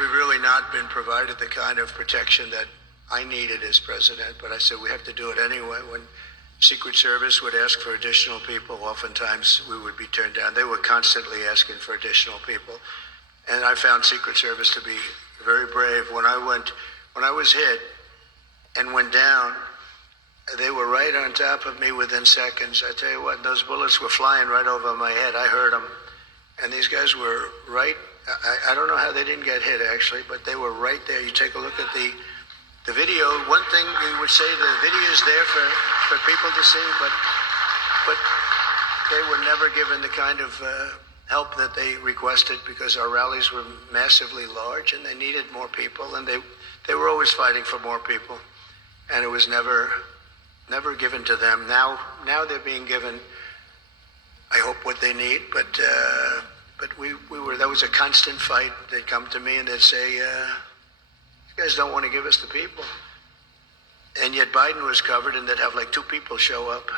we've really not been provided the kind of protection that I needed as president, but I said we have to do it anyway. When Secret Service would ask for additional people, oftentimes we would be turned down. They were constantly asking for additional people. And I found Secret Service to be very brave. When I was hit and went down, they were right on top of me within seconds. I tell you what, those bullets were flying right over my head. I heard them. And these guys were right. I don't know how they didn't get hit, actually, but they were right there. You take a look at the video. One thing we would say, the video is there for people to see, but they were never given the kind of help that they requested, because our rallies were massively large and they needed more people, and they were always fighting for more people, and it was never given to them. Now they're being given, I hope, what they need, but we were, that was a constant fight. They'd come to me and they'd say, you guys don't want to give us the people. And yet Biden was covered and they'd have like 2 people show up.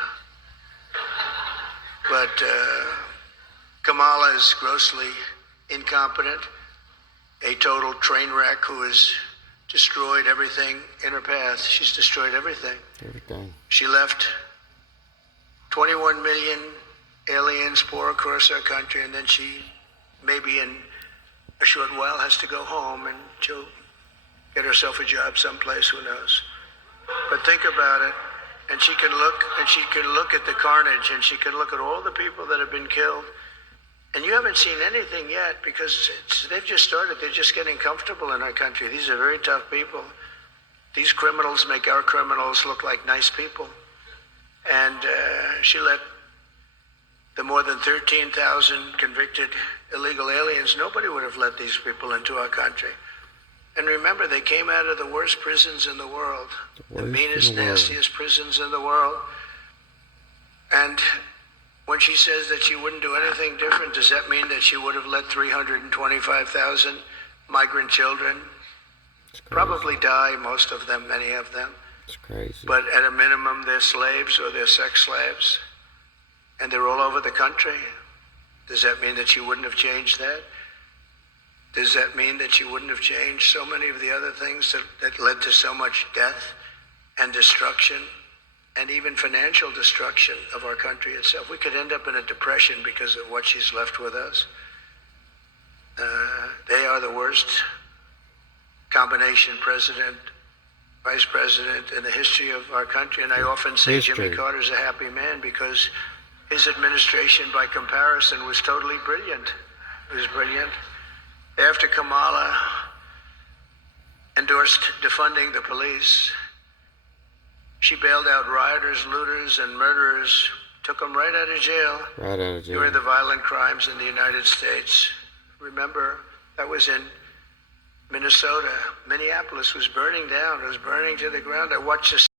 But Kamala is grossly incompetent, a total train wreck who has destroyed everything in her path. She's destroyed everything. She left 21 million aliens pour across our country, and then she, maybe in a short while, has to go home and she'll get herself a job someplace, who knows. But think about it, and she can look at the carnage, and she can look at all the people that have been killed. And you haven't seen anything yet, because they've just started. They're just getting comfortable in our country. These are very tough people. These criminals make our criminals look like nice people. And she let the more than 13,000 convicted illegal aliens, nobody would have let these people into our country. And remember, they came out of the worst prisons in the world, the meanest, nastiest prisons in the world. And when she says that she wouldn't do anything different, does that mean that she would have let 325,000 migrant children probably die, most of them, many of them? It's crazy. But at a minimum, they're slaves or they're sex slaves, and they're all over the country. Does that mean that she wouldn't have changed that? Does that mean that she wouldn't have changed so many of the other things that led to so much death and destruction, and even financial destruction of our country itself? We could end up in a depression because of what she's left with us. They are the worst combination, president, vice president, in the history of our country. And I often say Jimmy Carter's a happy man, because his administration, by comparison, was totally brilliant. It was brilliant. After Kamala endorsed defunding the police, she bailed out rioters, looters, and murderers, took them right out of jail. Right out of jail. During the violent crimes in the United States. Remember, that was in Minnesota. Minneapolis was burning down. It was burning to the ground. I watched this